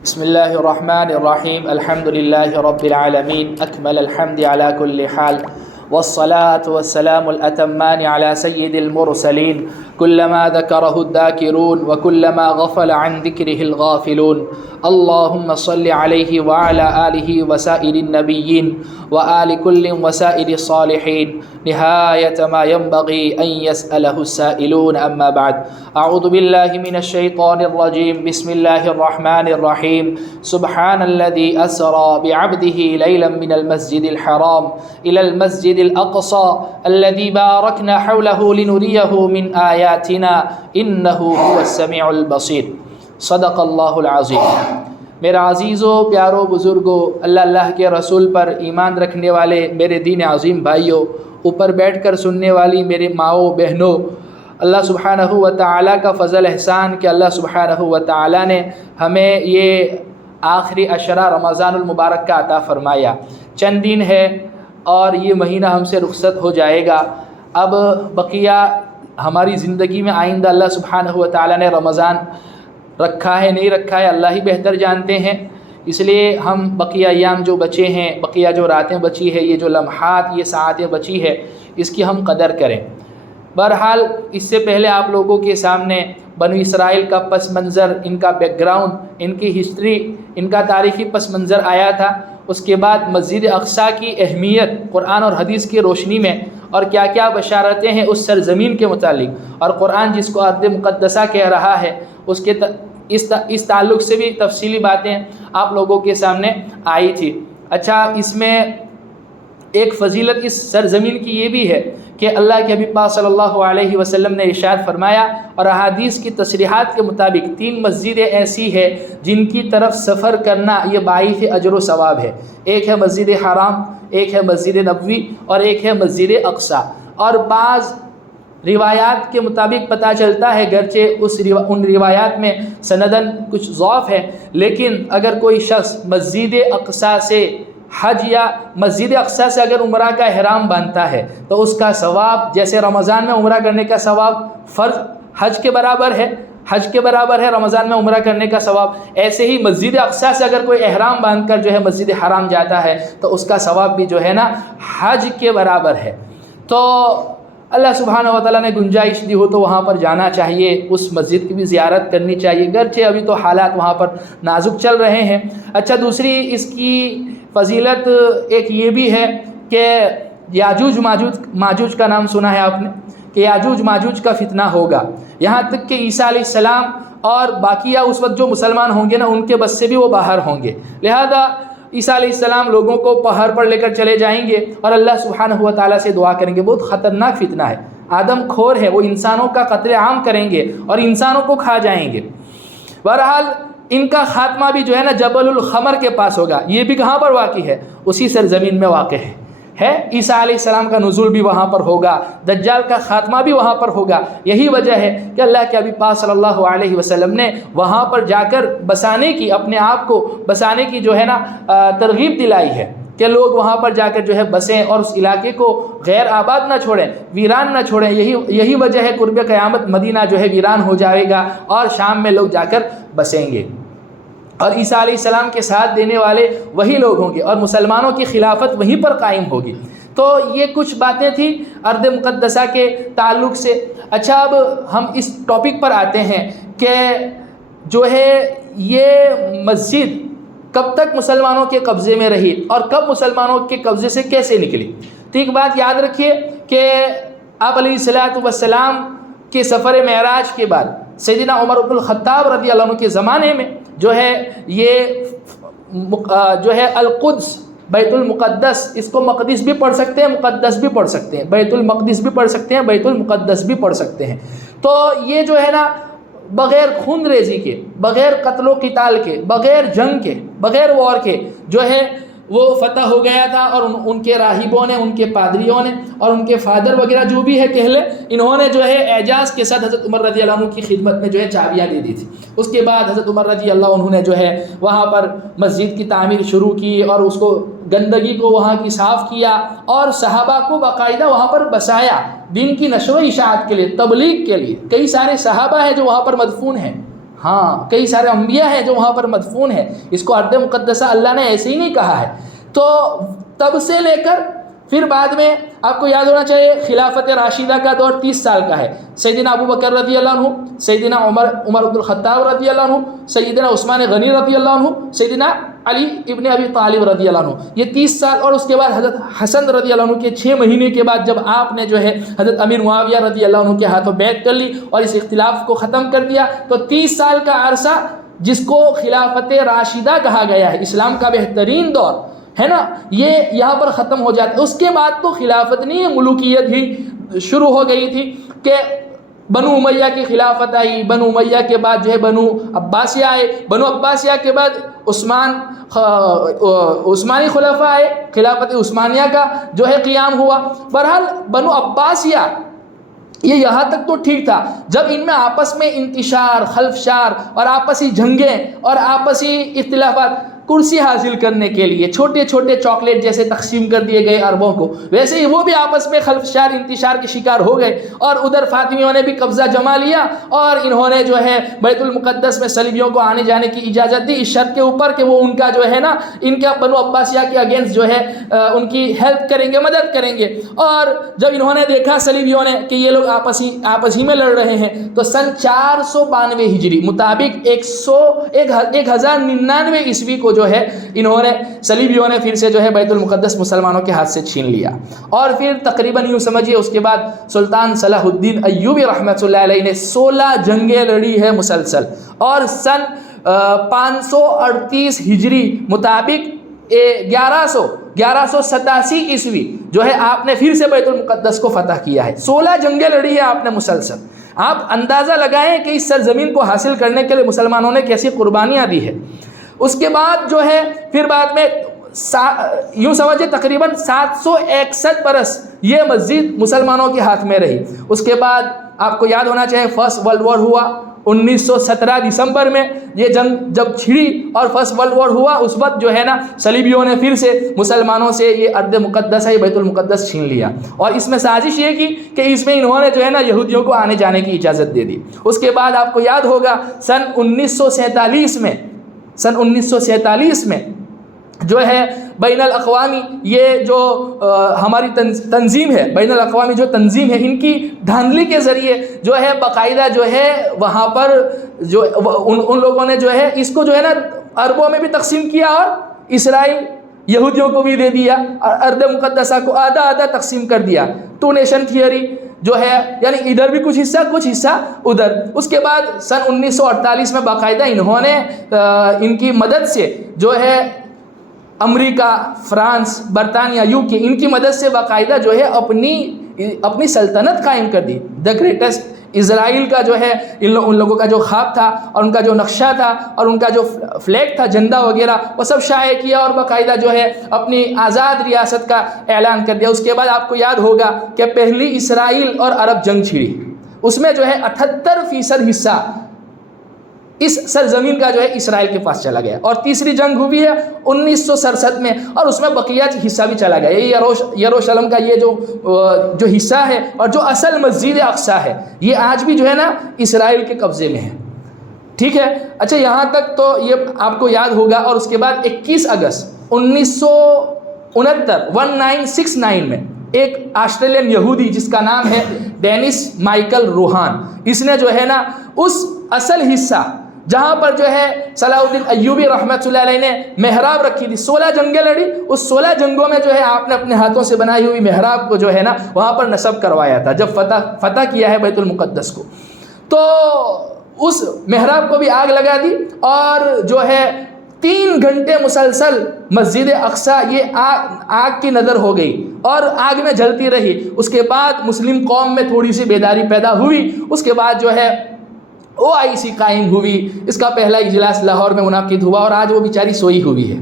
بسم الله الرحمن الرحيم. الحمد لله رب العالمين، أكمل الحمد على كل حال، والصلاة والسلام الأتمان على سيد المرسلين، كلما ذكره الذاكرون وكلما غفل عن ذكره الغافلون. اللهم صل عليه وعلى آله وسائر النبيين وآل كل وسائر الصالحين نهاية ما ينبغي أن يسأله السائلون. أما بعد، أعوذ بالله من الشيطان الرجيم. بسم الله الرحمن الرحيم. سبحان الذي أسرى بعبده ليلا من المسجد الحرام إلى المسجد الأقصى الذي باركنا حوله لنريه من آياتنا إنه هو السميع البصير. صدق اللہ العظیم. میرا عزیزو، پیارو، بزرگو، اللہ کے رسول پر ایمان رکھنے والے میرے دین عظیم بھائیوں، اوپر بیٹھ کر سننے والی میرے ماؤں بہنوں، اللہ سبحانہ و تعالیٰ کا فضل احسان کہ اللہ سبحانہ و تعالیٰ نے ہمیں یہ آخری عشرہ رمضان المبارک کا عطا فرمایا. چند دن ہے اور یہ مہینہ ہم سے رخصت ہو جائے گا. اب بقیہ ہماری زندگی میں آئندہ اللہ سبحانہ و تعالیٰ نے رمضان رکھا ہے نہیں رکھا ہے اللہ ہی بہتر جانتے ہیں. اس لیے ہم بقیہ ایام جو بچے ہیں، بقیہ جو راتیں بچی ہے، یہ جو لمحات، یہ ساعتیں بچی ہے، اس کی ہم قدر کریں. بہرحال اس سے پہلے آپ لوگوں کے سامنے بنو اسرائیل کا پس منظر، ان کا بیک گراؤنڈ، ان کی ہسٹری، ان کا تاریخی پس منظر آیا تھا. اس کے بعد مسجد اقصیٰ کی اہمیت قرآن اور حدیث کی روشنی میں اور کیا کیا بشارتیں ہیں اس سرزمین کے متعلق، اور قرآن جس کو ارض مقدسہ کہہ رہا ہے اس کے اس تعلق سے بھی تفصیلی باتیں آپ لوگوں کے سامنے آئی تھی. اچھا، اس میں ایک فضیلت اس سرزمین کی یہ بھی ہے کہ اللہ کے حبیب پاک صلی اللہ علیہ وسلم نے ارشاد فرمایا، اور احادیث کی تصریحات کے مطابق 3 مسجدیں ایسی ہیں جن کی طرف سفر کرنا یہ باعث اجر و ثواب ہے. ایک ہے مسجد حرام، ایک ہے مسجد نبوی، اور ایک ہے مسجد اقصیٰ. اور بعض روایات کے مطابق پتہ چلتا ہے، گرچہ ان روایات میں سندن کچھ ضعف ہے، لیکن اگر کوئی شخص مسجد اقصیٰ سے حج یا مسجد اقصیٰ سے اگر عمرہ کا احرام باندھتا ہے تو اس کا ثواب جیسے رمضان میں عمرہ کرنے کا ثواب فرض حج کے برابر ہے رمضان میں عمرہ کرنے کا ثواب، ایسے ہی مسجد اقصیٰ سے اگر کوئی احرام باندھ کر جو ہے مسجد حرام جاتا ہے تو اس کا ثواب بھی جو ہے نا حج کے برابر ہے. تو اللہ سبحانہ و تعالیٰ نے گنجائش دی ہو تو وہاں پر جانا چاہیے، اس مسجد کی بھی زیارت کرنی چاہیے، گرچہ ابھی تو حالات وہاں پر نازک چل رہے ہیں. اچھا، دوسری اس کی فضیلت ایک یہ بھی ہے کہ یاجوج ماجوج کا نام سنا ہے آپ نے کہ یاجوج ماجوج کا فتنہ ہوگا، یہاں تک کہ عیسیٰ علیہ السلام اور باقیہ اس وقت جو مسلمان ہوں گے نا ان کے بس سے بھی وہ باہر ہوں گے. لہذا عیسیٰ علیہ السلام لوگوں کو پہاڑ پر لے کر چلے جائیں گے اور اللہ سبحانہ و تعالیٰ سے دعا کریں گے. بہت خطرناک فتنہ ہے، آدم خور ہے، وہ انسانوں کا قتل عام کریں گے اور انسانوں کو کھا جائیں گے. بہرحال ان کا خاتمہ بھی جو ہے نا جبل الخمر کے پاس ہوگا. یہ بھی کہاں پر واقع ہے؟ اسی سرزمین میں واقع ہے. عیسیٰ علیہ السلام کا نزول بھی وہاں پر ہوگا، دجال کا خاتمہ بھی وہاں پر ہوگا. یہی وجہ ہے کہ اللہ کے حبیب پاک صلی اللہ علیہ وسلم نے وہاں پر جا کر بسانے کی، اپنے آپ کو بسانے کی جو ہے نا ترغیب دلائی ہے کہ لوگ وہاں پر جا کر جو ہے بسیں اور اس علاقے کو غیر آباد نہ چھوڑیں، ویران نہ چھوڑیں. یہی وجہ ہے قرب قیامت مدینہ جو ہے ویران ہو جائے گا اور شام میں لوگ جا کر بسیں گے، اور عیسیٰ علیہ السلام کے ساتھ دینے والے وہی لوگ ہوں گے اور مسلمانوں کی خلافت وہیں پر قائم ہوگی. تو یہ کچھ باتیں تھیں ارض مقدسہ کے تعلق سے. اچھا، اب ہم اس ٹاپک پر آتے ہیں کہ جو ہے یہ مسجد کب تک مسلمانوں کے قبضے میں رہی اور کب مسلمانوں کے قبضے سے کیسے نکلی. تو ایک بات یاد رکھیے کہ آپ علیہ الصلوۃ والسلام کے سفر معراج کے بعد سیدنا عمر بن الخطاب رضی اللہ عنہ کے زمانے میں جو ہے یہ جو ہے القدس، بیت المقدس، اس کو مقدس بھی پڑھ سکتے ہیں، مقدس بھی پڑھ سکتے ہیں، بیت المقدس بھی پڑھ سکتے ہیں، بیت المقدس بھی پڑھ سکتے ہیں. تو یہ جو ہے نا بغیر خون ریزی کے، بغیر قتل و قتال کے، بغیر جنگ کے، بغیر وار کے جو ہے وہ فتح ہو گیا تھا. اور ان کے راہبوں نے، ان کے پادریوں نے اور ان کے فادر وغیرہ جو بھی ہے کہلے، انہوں نے جو ہے اعجاز کے ساتھ حضرت عمر رضی اللہ عنہ کی خدمت میں جو ہے چابیاں دے دی تھی. اس کے بعد حضرت عمر رضی اللہ عنہ نے جو ہے وہاں پر مسجد کی تعمیر شروع کی اور اس کو گندگی کو وہاں کی صاف کیا اور صحابہ کو باقاعدہ وہاں پر بسایا دین کی نشر و اشاعت کے لیے، تبلیغ کے لیے. کئی سارے صحابہ ہیں جو وہاں پر مدفون ہیں، ہاں کئی سارے انبیاء ہیں جو وہاں پر مدفون ہیں. اس کو ارض مقدسہ اللہ نے ایسے ہی نہیں کہا ہے. تو تب سے لے کر پھر بعد میں آپ کو یاد ہونا چاہیے خلافت راشدہ کا دور 30 سال کا ہے. سیدنا ابو بکر رضی اللہ عنہ, سیدنا عمر بن الخطاب رضی اللہ عنہ, سیدنا عثمان غنی رضی اللہ عنہ, سیدنا علی ابن ابی طالب رضی اللہ عنہ, یہ 30 سال. اور اس کے بعد حضرت حسن رضی اللہ عنہ کے 6 مہینے کے بعد جب آپ نے جو ہے حضرت امیر معاویہ رضی اللہ عنہ کے ہاتھوں بیعت کر لی اور اس اختلاف کو ختم کر دیا, تو 30 سال کا عرصہ جس کو خلافت راشدہ کہا گیا ہے, اسلام کا بہترین دور ہے نا, یہ یہاں پر ختم ہو جاتا ہے. اس کے بعد تو خلافت نہیں, ملوکیت ہی شروع ہو گئی تھی کہ بنو امیہ کی خلافت آئی, بنو امیہ کے بعد جو ہے بنو عباسیہ آئے, بنو عباسیہ کے بعد عثمانی خلفاء آئے, خلافت عثمانیہ کا جو ہے قیام ہوا. بہرحال بنو عباسیہ یہ یہاں تک تو ٹھیک تھا جب ان میں آپس میں انتشار, خلفشار اور آپسی جنگیں اور آپسی اختلافات, کرسی حاصل کرنے کے لیے چھوٹے چھوٹے چاکلیٹ جیسے تقسیم کر دیے گئے عربوں کو, ویسے ہی وہ بھی آپس میں خلفشار انتشار کے شکار ہو گئے. اور ادھر فاطمیوں نے بھی قبضہ جما لیا اور انہوں نے جو ہے بیت المقدس میں صلیبیوں کو آنے جانے کی اجازت دی, اس شرط کے اوپر کہ وہ ان کا جو ہے نا ان کا بنو عباسیہ کے اگینسٹ جو ہے ان کی ہیلپ کریں گے, مدد کریں گے. اور جب انہوں نے دیکھا صلیبیوں نے کہ یہ لوگ آپس ہی میں لڑ رہے ہیں, تو سن 492 ہجری مطابق 1099 عیسوی کو جو ہے انہوں نے صلیبیوں نے پھر سے جو ہے بیت المقدس مسلمانوں کے ہاتھ سے چھین لیا. اور پھر تقریباً یوں سمجھیے اس کے بعد سلطان صلاح الدین ایوبی رحمۃ اللہ علیہ نے 16 جنگیں لڑی ہے مسلسل, اور سن 538 ہجری مطابق 1187 عیسوی جو ہے آپ نے پھر سے بیت المقدس کو فتح کیا ہے. 16 جنگیں لڑی ہے آپ نے مسلسل. آپ اندازہ لگائیں کہ اس سرزمین کو حاصل کرنے کے لیے مسلمانوں نے کیسی قربانیاں دی ہے. اس کے بعد جو ہے پھر بعد میں یوں سمجھے تقریباً 761 برس یہ مسجد مسلمانوں کے ہاتھ میں رہی. اس کے بعد آپ کو یاد ہونا چاہیے فرسٹ ورلڈ وار ہوا 1917 دسمبر میں. یہ جنگ جب چھڑی اور فرسٹ ورلڈ وار ہوا, اس وقت جو ہے نا صلیبیوں نے پھر سے مسلمانوں سے یہ ارض مقدس ہے, بیت المقدس چھین لیا. اور اس میں سازش یہ کی کہ اس میں انہوں نے جو ہے نا یہودیوں کو آنے جانے کی اجازت دے دی. اس کے بعد آپ کو یاد ہوگا سن 1947 میں جو ہے بین الاقوامی یہ جو ہماری تنظیم ہے, بین الاقوامی جو تنظیم ہے, ان کی دھاندلی کے ذریعے جو ہے باقاعدہ جو ہے وہاں پر جو ان لوگوں نے جو ہے اس کو جو ہے نا عربوں میں بھی تقسیم کیا اور اسرائیل یہودیوں کو بھی دے دیا, اور ارض مقدسہ کو آدھا آدھا تقسیم کر دیا. 2 نیشن تھیوری جو ہے, یعنی ادھر بھی کچھ حصہ ادھر. اس کے بعد سن 1948 میں باقاعدہ انہوں نے ان کی مدد سے جو ہے امریکہ, فرانس, برطانیہ, UK ان کی مدد سے باقاعدہ جو ہے اپنی سلطنت قائم کر دی. دا گریٹسٹ اسرائیل کا جو ہے ان لوگوں کا جو خواب تھا اور ان کا جو نقشہ تھا اور ان کا جو فلیگ تھا, جھنڈا وغیرہ, وہ سب شائع کیا اور باقاعدہ جو ہے اپنی آزاد ریاست کا اعلان کر دیا. اس کے بعد آپ کو یاد ہوگا کہ پہلی اسرائیل اور عرب جنگ چھڑی, اس میں جو ہے 78% حصہ اس سرزمین کا جو ہے اسرائیل کے پاس چلا گیا. اور تیسری جنگ ہوئی ہے 1967 میں, اور اس میں بقیہ حصہ بھی چلا گیا. یہ یروشلم کا یہ جو حصہ ہے اور جو اصل مسجد اقصی ہے, یہ آج بھی جو ہے نا اسرائیل کے قبضے میں ہے. ٹھیک ہے, اچھا یہاں تک تو یہ آپ کو یاد ہوگا. اور اس کے بعد 21 اگست 1969 میں ایک آسٹریلین یہودی جس کا نام ہے ڈینس مائیکل روہان, اس نے جو ہے نا اس اصل حصہ جہاں پر جو ہے صلاح الدین ایوبی رحمۃ اللہ علیہ نے محراب رکھی تھی, 16 جنگیں لڑی, اس 16 جنگوں میں جو ہے آپ نے اپنے ہاتھوں سے بنائی ہوئی محراب کو جو ہے نا وہاں پر نصب کروایا تھا جب فتح کیا ہے بیت المقدس کو. تو اس محراب کو بھی آگ لگا دی اور جو ہے 3 گھنٹے مسلسل مسجد اقصی یہ آگ کی نظر ہو گئی اور آگ میں جلتی رہی. اس کے بعد مسلم قوم میں تھوڑی سی بیداری پیدا ہوئی. اس کے بعد جو ہے OIC قائم ہوئی, اس کا پہلا اجلاس لاہور میں منعقد ہوا اور آج وہ بیچاری سوئی ہوئی ہے.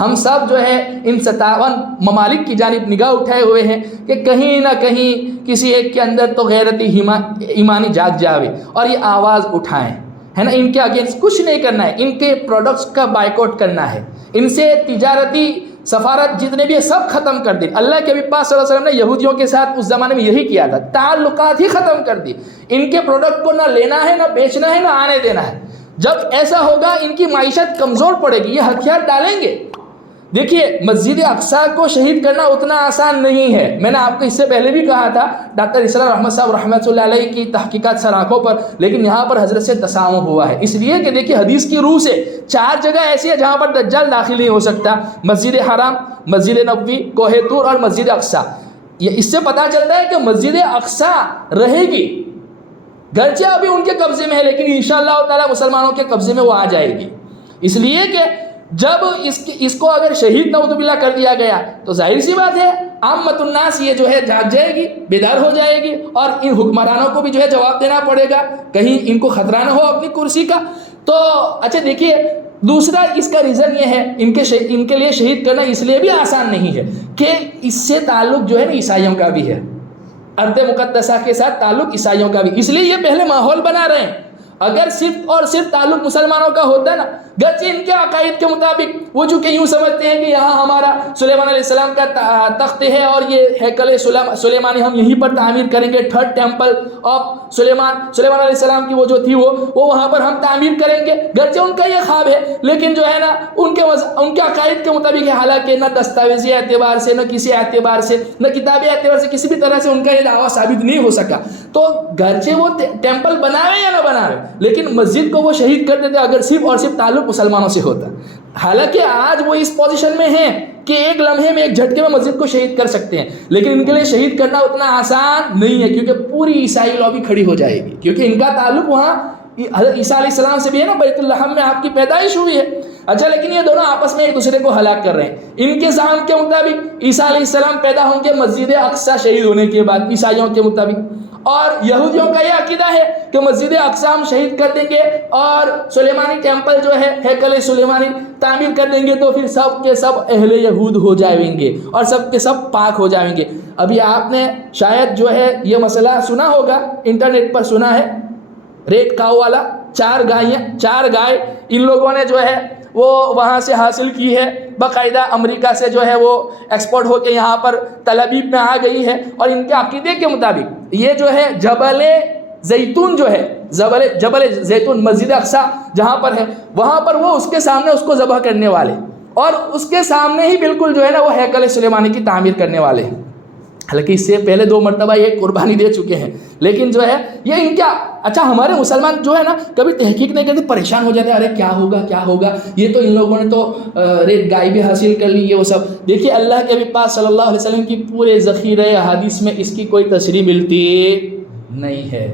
ہم سب جو ہے ان 57 ممالک کی جانب نگاہ اٹھائے ہوئے ہیں کہ کہیں نہ کہیں کسی ایک کے اندر تو غیرت ایمانی جاگ جاوے اور یہ آواز اٹھائیں, ہے نا. ان کے اگینسٹ کچھ نہیں کرنا ہے, ان کے پروڈکٹس کا بائیکاٹ کرنا ہے, ان سے تجارتی سفارت جتنے بھی سب ختم کر دی. اللہ کے نبی پاک صلی اللہ علیہ وسلم نے یہودیوں کے ساتھ اس زمانے میں یہی کیا تھا, تعلقات ہی ختم کر دی. ان کے پروڈکٹ کو نہ لینا ہے, نہ بیچنا ہے, نہ آنے دینا ہے. جب ایسا ہوگا ان کی معیشت کمزور پڑے گی، یہ ہتھیار ڈالیں گے۔ دیکھیے مسجد اقصیٰ کو شہید کرنا اتنا آسان نہیں ہے، میں نے آپ کو اس سے پہلے بھی کہا تھا ڈاکٹر اسرار احمد صاحب رحمۃ اللہ علیہ کی تحقیقات سراخوں پر، لیکن یہاں پر حضرت سے تسامح ہوا ہے، اس لیے کہ دیکھیے حدیث کی روح سے 4 جگہ ایسی ہے جہاں پر دجال داخل نہیں ہو سکتا، مسجد حرام، مسجد نبوی، کوہ طور اور مسجد اقصیٰ۔ یہ اس سے پتہ چلتا ہے کہ مسجد اقصیٰ رہے گی، گرچہ ابھی ان کے قبضے میں ہے لیکن انشاءاللہ تعالی مسلمانوں کے قبضے میں وہ آ جائے گی، اس لیے کہ جب اس کو اگر شہید نعوذ باللہ کر دیا گیا تو ظاہر سی بات ہے عامت الناس یہ جو ہے جاگ جائے گی، بیدار ہو جائے گی، اور ان حکمرانوں کو بھی جو ہے جواب دینا پڑے گا، کہیں ان کو خطرہ نہ ہو اپنی کرسی کا۔ تو اچھا دیکھیے دوسرا اس کا ریزن یہ ہے ان کے لیے شہید کرنا اس لیے بھی آسان نہیں ہے کہ اس سے تعلق جو ہے نا عیسائیوں کا بھی ہے، ارض مقدسہ کے ساتھ تعلق عیسائیوں کا بھی، اس لیے یہ پہلے ماحول بنا رہے ہیں۔ اگر صرف اور صرف تعلق مسلمانوں کا ہوتا نا، گرچہ ان کے عقائد کے مطابق وہ چونکہ یوں سمجھتے ہیں کہ یہاں ہمارا سلیمان علیہ السلام کا تخت ہے اور یہ ہیکل سلیمانی ہم یہیں پر تعمیر کریں گے، 3rd ٹیمپل آف سلیمان علیہ السلام کی وہ جو تھی وہ وہاں پر ہم تعمیر کریں گے، گرچہ ان کا یہ خواب ہے لیکن جو ہے نا ان کے عقائد کے مطابق ہے، حالانکہ نہ دستاویزی اعتبار سے، نہ کسی اعتبار سے، نہ کتابی اعتبار سے کسی بھی طرح سے ان کا یہ دعویٰ ثابت نہیں ہو سکا۔ تو گرچہ وہ ٹیمپل بناوے یا نہ بناوے لیکن مسجد کو وہ شہید کر دیتے اگر صرف اور صرف تعلق مسلمانوں سے ہوتا، حالانکہ آج وہ اس پوزیشن میں ہیں کہ ایک لمحے میں ایک جھٹکے میں مسجد کو شہید کر سکتے ہیں، لیکن ان کے لیے شہید کرنا اتنا آسان نہیں ہے کیونکہ پوری عیسائی لابی کھڑی ہو جائے گی، کیونکہ ان کا تعلق وہاں حضرت عیسیٰ علیہ السلام سے بھی ہے نا، بیت اللحم میں آپ کی پیدائش ہوئی ہے۔ اچھا لیکن یہ دونوں آپس میں ایک دوسرے کو ہلاک کر رہے ہیں، ان کے زعم کے مطابق عیسیٰ علیہ السلام پیدا ہوں گے مسجد اقصیٰ شہید ہونے کے بعد عیسائیوں کے مطابق، اور یہودیوں کا یہ عقیدہ ہے کہ مسجد اقصیٰ ہم شہید کر دیں گے اور سلیمانی ٹیمپل جو ہے ہیکل سلیمانی تعمیر کر دیں گے تو پھر سب کے سب اہل یہود ہو جائیں گے اور سب کے سب پاک ہو جائیں گے۔ ابھی آپ نے شاید جو ہے یہ مسئلہ سنا ہوگا، انٹرنیٹ پر سنا ہے، ریڈ کاؤ والا، 4 گائے ان لوگوں نے جو ہے وہ وہاں سے حاصل کی ہے، باقاعدہ امریکہ سے جو ہے وہ ایکسپورٹ ہو کے یہاں پر تل ابیب میں آ گئی ہے، اور ان کے عقیدے کے مطابق یہ جو ہے جبل زیتون جو ہے، جبل زیتون مسجد اقصیٰ جہاں پر ہے وہاں پر وہ اس کے سامنے اس کو ذبح کرنے والے، اور اس کے سامنے ہی بالکل جو ہے نا وہ ہیکل سلیمانی کی تعمیر کرنے والے ہیں، حالانکہ اس سے پہلے 2 مرتبہ یہ قربانی دے چکے ہیں، لیکن جو ہے یہ ان کا اچھا ہمارے مسلمان جو ہے نا کبھی تحقیق نہیں کرتے، پریشان ہو جاتے ہیں، ارے کیا ہوگا، یہ تو ان لوگوں نے تو ریڈ گائے بھی حاصل کر لی، یہ وہ سب۔ دیکھیے اللہ کے حبیب پاک صلی اللہ علیہ وسلم کی پورے ذخیرہ احادیث میں اس کی کوئی تصریح ملتی نہیں ہے۔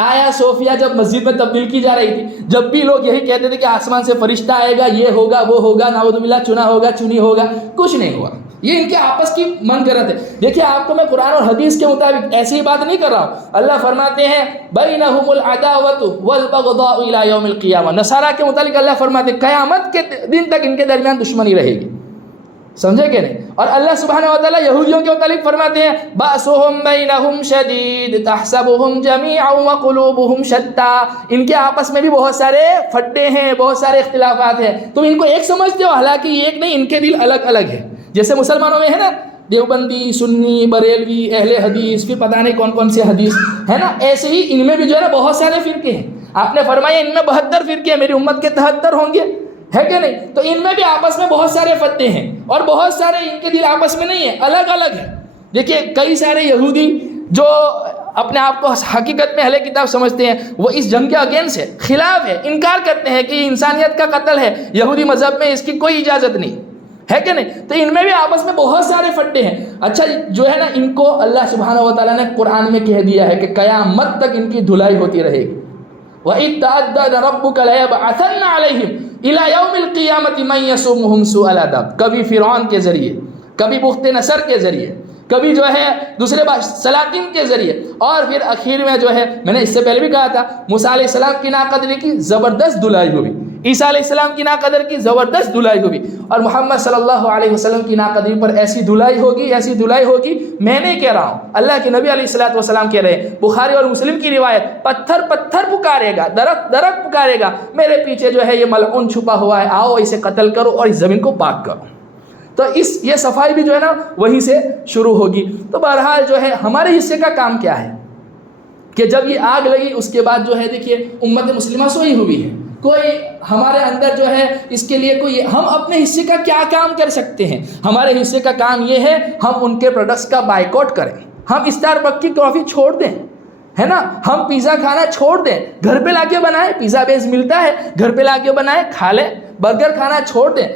آیا صوفیہ جب مسجد میں تبدیل کی جا رہی تھی، جب بھی لوگ یہی کہتے تھے کہ آسمان سے فرشتہ آئے گا، یہ ہوگا وہ ہوگا، نعوذ باللہ چنا ہوگا چنی ہوگا، کچھ نہیں ہوا، یہ ان کے آپس کی من کرت ہے۔ دیکھیے آپ کو میں قرآن اور حدیث کے مطابق ایسی بات نہیں کر رہا ہوں، اللہ فرماتے ہیں بینہم العداوۃ والبغضاء الی یوم القیامہ، نصارہ کے متعلق اللہ فرماتے ہیں قیامت کے دن تک ان کے درمیان دشمنی رہے گی، سمجھے کہ نہیں؟ اور اللہ سبحانہ وتعالیٰ یہودیوں کے متعلق فرماتے ہیں بأسہم بینہم شدید تحسبہم جمیعا وقلوبہم شتیٰ، ان کے آپس میں بھی بہت سارے پھٹے ہیں، بہت سارے اختلافات ہیں، تم ان کو ایک سمجھتے ہو حالانکہ یہ ایک نہیں، ان کے دل الگ الگ ہے، جیسے مسلمانوں میں ہے نا دیوبندی، سنی، بریلوی، اہل حدیث، پھر پتہ نہیں کون سے حدیث ہے نا، ایسے ہی ان میں بھی جو ہے نا بہت سارے فرقے ہیں۔ آپ نے فرمایا ان میں 72 فرقے ہیں، میری امت کے 73 ہوں گے، ہے کہ نہیں؟ تو ان میں بھی آپس میں بہت سارے فتح ہیں اور بہت سارے ان کے دل آپس میں نہیں ہیں، الگ الگ ہیں۔ دیکھیے کئی سارے یہودی جو اپنے آپ کو حقیقت میں اہل کتاب سمجھتے ہیں وہ اس جنگ کے اگینسٹ ہے، خلاف ہے، انکار کرتے ہیں کہ انسانیت کا قتل ہے، یہودی مذہب میں اس کی کوئی اجازت نہیں ہے کہ نہیں؟ تو ان میں بھی آپس میں بہت سارے فٹے ہیں۔ اچھا جو ہے نا ان کو اللہ سبحانہ وتعالیٰ نے قرآن میں کہہ دیا ہے کہ قیامت تک ان کی دھلائی ہوتی رہے گی، وَإِذْ تَعَدَّدَ رَبُّكَ لَيَبْعَثَنَّ عَلَيْهِمْ إِلَى يَوْمِ الْقِيَامَةِ مَنْ يَسُومُهُمْ سُوءَ الْعَذَابِ، کبھی فرعون کے ذریعے، کبھی بخت نصر کے ذریعے، کبھی جو ہے دوسرے سلاطین کے ذریعے، اور پھر اخیر میں جو ہے میں نے اس سے پہلے بھی کہا تھا موسیٰ علیہ السلام کی ناقدری کی زبردست دھلائی ہوئی، عیسیٰ علیہ السلام کی ناقدر کی زبردست دھلائی ہوگی، اور محمد صلی اللہ علیہ وسلم کی ناقدری پر ایسی دھلائی ہوگی، ایسی دھلائی ہوگی، میں نہیں کہہ رہا ہوں، اللہ کے نبی علیہ الصلوۃ والسلام کہہ رہے ہیں، بخاری اور مسلم کی روایت، پتھر پتھر پکارے گا، درخت درخت پکارے گا، میرے پیچھے جو ہے یہ ملعون چھپا ہوا ہے، آؤ اسے قتل کرو اور اس زمین کو پاک کرو۔ تو یہ صفائی بھی جو ہے نا وہیں سے شروع ہوگی۔ تو بہرحال جو ہے ہمارے حصے کا کام کیا ہے کہ جب یہ آگ لگی اس کے بعد جو ہے دیکھیے امت مسلمہ سوئی ہوئی ہے، کوئی ہمارے اندر جو ہے اس کے لیے کوئی ہم اپنے حصے کا کیا کام کر سکتے ہیں؟ ہمارے حصے کا کام یہ ہے ہم ان کے پروڈکٹس کا بائیکاٹ کریں، ہم اسٹاربکس کی کافی چھوڑ دیں، ہے نا، ہم پیزا کھانا چھوڑ دیں، گھر پہ لا کے بنائیں، پیزا بیس ملتا ہے، گھر پہ لا کے بنائیں کھا لیں، برگر کھانا چھوڑ دیں،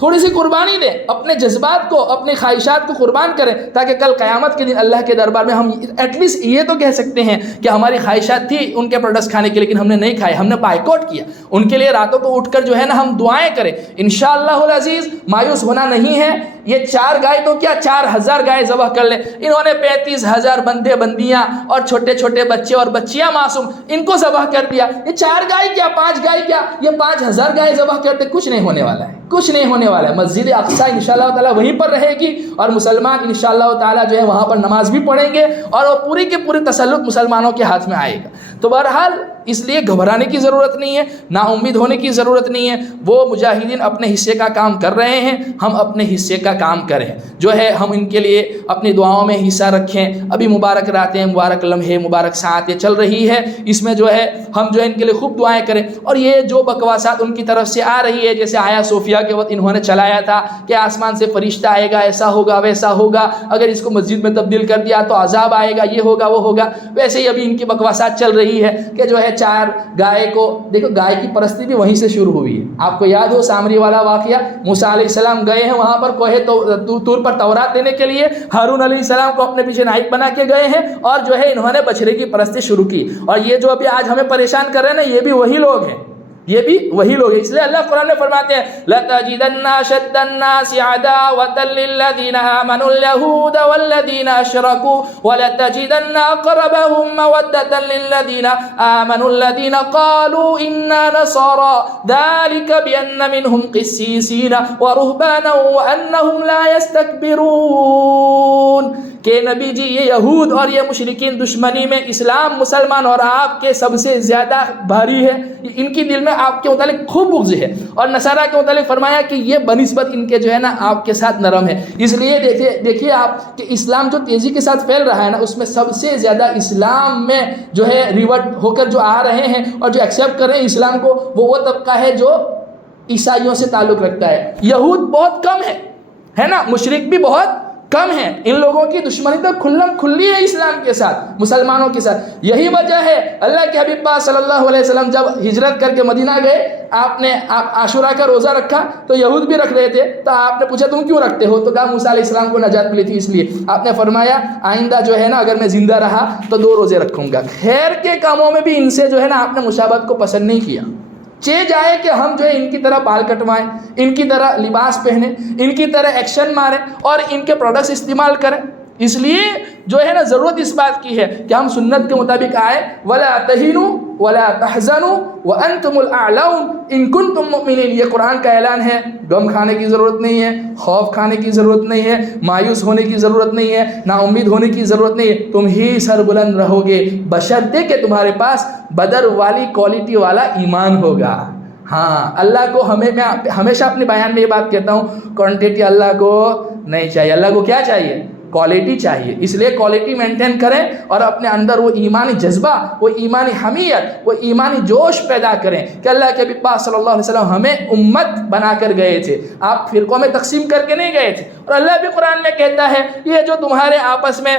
تھوڑی سی قربانی دیں، اپنے جذبات کو، اپنی خواہشات کو قربان کریں، تاکہ کل قیامت کے دن اللہ کے دربار میں ہم ایٹ لیسٹ یہ تو کہہ سکتے ہیں کہ ہماری خواہشات تھی ان کے پروڈکٹس کھانے کے، لیکن ہم نے نہیں کھائے، ہم نے بائیکاٹ کیا۔ ان کے لیے راتوں کو اٹھ کر جو ہے نا ہم دعائیں کریں۔ انشاءاللہ العزیز مایوس ہونا نہیں ہے، یہ 4 گائے تو کیا 4000 گائے ذبح کر لیں، انہوں نے 35,000 بندے بندیاں اور چھوٹے چھوٹے بچے اور بچیاں معصوم ان کو ذبح کر دیا، یہ 4 گائے کیا 5 گائے کیا، یہ 5000 گائے ذبح کرتے، کچھ نہیں ہونے والا ہے، کچھ نہیں ہونے والا ہے۔ مسجد اقصیٰ انشاءاللہ تعالیٰ وہیں پر رہے گی اور مسلمان انشاءاللہ تعالیٰ جو ہے وہاں پر نماز بھی پڑھیں گے اور وہ پوری کے پوری تسلط مسلمانوں کے ہاتھ میں آئے گا۔ تو بہرحال اس لیے گھبرانے کی ضرورت نہیں ہے، نا امید ہونے کی ضرورت نہیں ہے، وہ مجاہدین اپنے حصے کا کام کر رہے ہیں، ہم اپنے حصے کا کام کریں، جو ہے ہم ان کے لیے اپنی دعاؤں میں حصہ رکھیں۔ ابھی مبارک راتیں، مبارک لمحے، مبارک ساعتیں چل رہی ہے، اس میں جو ہے ہم جو ہے ان کے لیے خوب دعائیں کریں، اور یہ جو بکواسات ان کی طرف سے آ رہی ہے، جیسے آیا صوفیہ کے وقت انہوں نے چلایا تھا کہ آسمان سے فرشتہ آئے گا، ایسا ہوگا ویسا ہوگا، اگر اس کو مسجد میں تبدیل کر دیا تو عذاب آئے گا، یہ ہوگا وہ ہوگا، ویسے ہی ابھی ان کی بکواسات چل رہی ہے کہ جو ہے 4 گائے کو، دیکھو گائے کی پرستی بھی وہیں سے شروع ہوئی ہے۔ آپ کو یاد ہو سامری والا واقعہ، موسیٰ علیہ السلام گئے ہیں وہاں پر کوہ طور پر تورات دینے کے لیے، ہارون علیہ السلام کو اپنے پیچھے نائب بنا کے گئے ہیں، اور جو ہے انہوں نے بچھڑے کی پرستی شروع کی، اور یہ جو ابھی آج ہمیں پریشان کر رہے ہیں نا، یہ بھی وہی لوگ ہیں، یہ بھی وہی لوگ ہیں۔ اس لیے اللہ قرآن میں فرماتے ہیں لَتَجِدَنَّ أَشَدَّ النَّاسِ عَدَاوَةً لِلَّذِينَ آمَنُوا الْيَهُودَ وَالَّذِينَ أَشْرَكُوا وَلَتَجِدَنَّ أَقْرَبَهُم مَّوَدَّةً لِلَّذِينَ آمَنُوا الَّذِينَ قَالُوا إِنَّا نَصَارَىٰ ذَلِكَ بِأَنَّ مِنْهُمْ قِسِّيسِينَ وَرُهْبَانًا وَأَنَّهُمْ لَا يَسْتَكْبِرُونَ کہ نبی جی یہ یہود اور یہ مشرکین دشمنی میں اسلام، مسلمان اور آپ کے سب سے زیادہ بھاری ہے، ان کی دل میں آپ کے متعلق خوب بغض ہے، اور نصارہ کے متعلق فرمایا کہ یہ بنسبت ان کے جو ہے نا آپ کے ساتھ نرم ہے۔ اس لیے دیکھیے آپ کہ اسلام جو تیزی کے ساتھ پھیل رہا ہے نا، اس میں سب سے زیادہ اسلام میں جو ہے ریورٹ ہو کر جو آ رہے ہیں اور جو ایکسیپٹ کر رہے ہیں اسلام کو، وہ طبقہ ہے جو عیسائیوں سے تعلق رکھتا ہے۔ یہود بہت کم ہے نا، مشرک بھی بہت کم ہے، ان لوگوں کی دشمنی تو کھلم کھلی ہے اسلام کے ساتھ، مسلمانوں کے ساتھ۔ یہی وجہ ہے اللہ کے حبیب پاک صلی اللہ علیہ وسلم جب ہجرت کر کے مدینہ گئے، آپ عاشوراء کا روزہ رکھا تو یہود بھی رکھ رہے تھے، تو آپ نے پوچھا تم کیوں رکھتے ہو؟ تو کہا موسیٰ علیہ السلام کو نجات ملی تھی اس لیے۔ آپ نے فرمایا آئندہ جو ہے نا اگر میں زندہ رہا تو 2 روزے رکھوں گا۔ خیر کے کاموں میں بھی ان سے جو ہے نا آپ نے مشابہت کو پسند نہیں کیا، جائے کہ ہم جو ہے ان کی طرح بال کٹوائیں، ان کی طرح لباس پہنیں، ان کی طرح ایکشن ماریں اور ان کے پروڈکٹس استعمال کریں۔ اس لیے جو ہے نا ضرورت اس بات کی ہے کہ ہم سنت کے مطابق آئے، وَلَا تَهِنُوا وَلَا تَحْزَنُوا وَأَنْتُمُ الْأَعْلَوْنَ إِن كُنتُم مُؤْمِنِينَ۔ یہ قرآن کا اعلان ہے، غم کھانے کی ضرورت نہیں ہے، خوف کھانے کی ضرورت نہیں ہے، مایوس ہونے کی ضرورت نہیں ہے، نا امید ہونے کی ضرورت نہیں ہے، تم ہی سربلند رہو گے بشرطے کہ تمہارے پاس بدر والی کوالٹی والا ایمان ہوگا۔ ہاں، اللہ کو میں ہمیشہ اپنے بیان میں یہ بات کہتا ہوں، کوانٹٹی اللہ کو نہیں چاہیے، اللہ کو کیا چاہیے؟ کوالٹی چاہیے۔ اس لیے کوالٹی مینٹین کریں اور اپنے اندر وہ ایمانی جذبہ، وہ ایمانی حمیت، وہ ایمانی جوش پیدا کریں کہ اللہ کے حبیب پاک صلی اللہ علیہ وسلم ہمیں امت بنا کر گئے تھے، آپ فرقوں میں تقسیم کر کے نہیں گئے تھے۔ اور اللہ بھی قرآن میں کہتا ہے یہ جو تمہارے آپس میں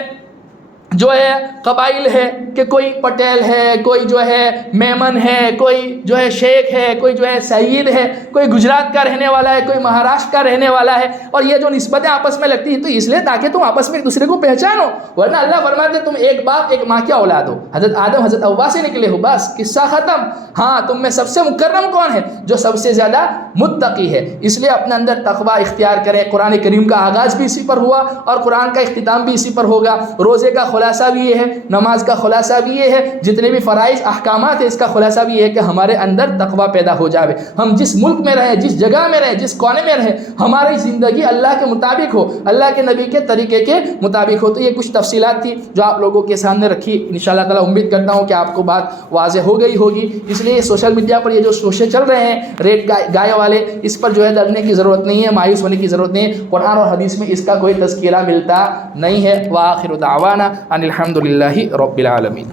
جو ہے قبائل ہے کہ کوئی پٹیل ہے، کوئی جو ہے میمن ہے، کوئی جو ہے شیخ ہے، کوئی جو ہے سعید ہے، کوئی گجرات کا رہنے والا ہے، کوئی مہاراشٹر کا رہنے والا ہے، اور یہ جو نسبتیں آپس میں لگتی ہیں تو اس لیے تاکہ تم آپس میں ایک دوسرے کو پہچانو، ورنہ اللہ فرماتے تم ایک باپ ایک ماں کی اولاد ہو، حضرت آدم حضرت حوا سے نکلے ہو، بس قصہ ختم۔ ہاں، تم میں سب سے مکرم کون ہے؟ جو سب سے زیادہ متقی ہے۔ اس لیے اپنے اندر تقوی اختیار کریں۔ قرآن کریم کا آغاز بھی اسی پر ہوا اور قرآن کا اختتام بھی اسی پر ہوگا۔ روزے کا خلاصہ بھی یہ ہے، نماز کا خلاصہ بھی یہ ہے، جتنے بھی فرائض احکامات ہیں اس کا خلاصہ بھی یہ ہے کہ ہمارے اندر تقوی پیدا ہو جائے۔ ہم جس ملک میں رہیں، جس جگہ میں رہیں، جس کونے میں رہیں، ہماری زندگی اللہ کے مطابق ہو، اللہ کے نبی کے طریقے کے مطابق ہو۔ تو یہ کچھ تفصیلات تھی جو آپ لوگوں کے سامنے رکھی، انشاءاللہ تعالیٰ امید کرتا ہوں کہ آپ کو بات واضح ہو گئی ہوگی۔ اس لیے سوشل میڈیا پر یہ جو شوشے چل رہے ہیں ریٹ گائے والے، اس پر جو ہے ڈرنے کی ضرورت نہیں ہے، مایوس ہونے کی ضرورت نہیں ہے۔ قرآن اور حدیث میں اس کا کوئی تذکرہ ملتا نہیں ہے۔ وآخر دعوانا ان الحمد للہ رب العالمین۔